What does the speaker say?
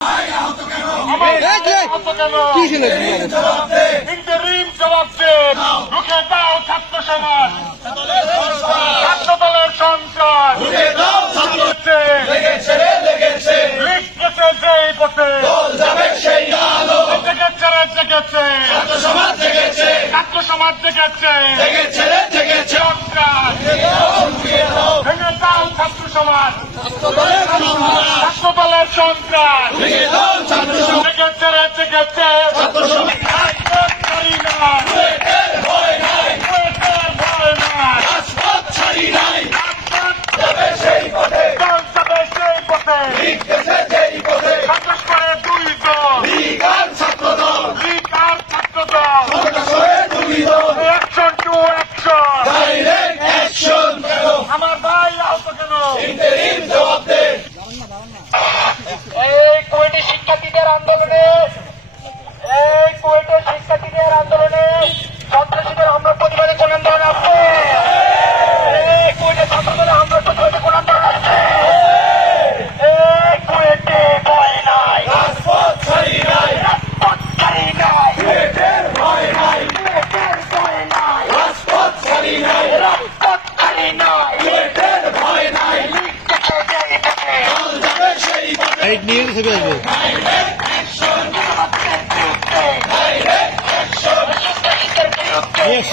কি জবাব দেন, রুখে দাও ছাত্র সমাজ, ছাত্র দলের সন্ত্রাস লিখতেছে যেই পথে জেগেছে ছাত্র সমাজ জেগেছে সন্ত্রাস ভেঙে দাও ছাত্র সমাজ, ছাত্র দলের সন্ত্রাস জেগেছে আমার ভাই আহত কেন? এই কুয়েটের শিক্ষার্থীদের আন্দোলনে সন্ত্রাসীদের হামলার প্রতিবাদে কোন আন্দোলন আছে? কুয়েটের ছাত্রদের হামলার প্রতিবাদে কোন আন্দোলন আছে? কুয়েটে ভয় নাই, রাজপথ ছাড়ি নাই, কুয়েটের ভয় নাই, রাজপথ ছাড়ি নাই, কুয়েটের ভয় নাই, নিয়ে ছবি আসবে। Yes.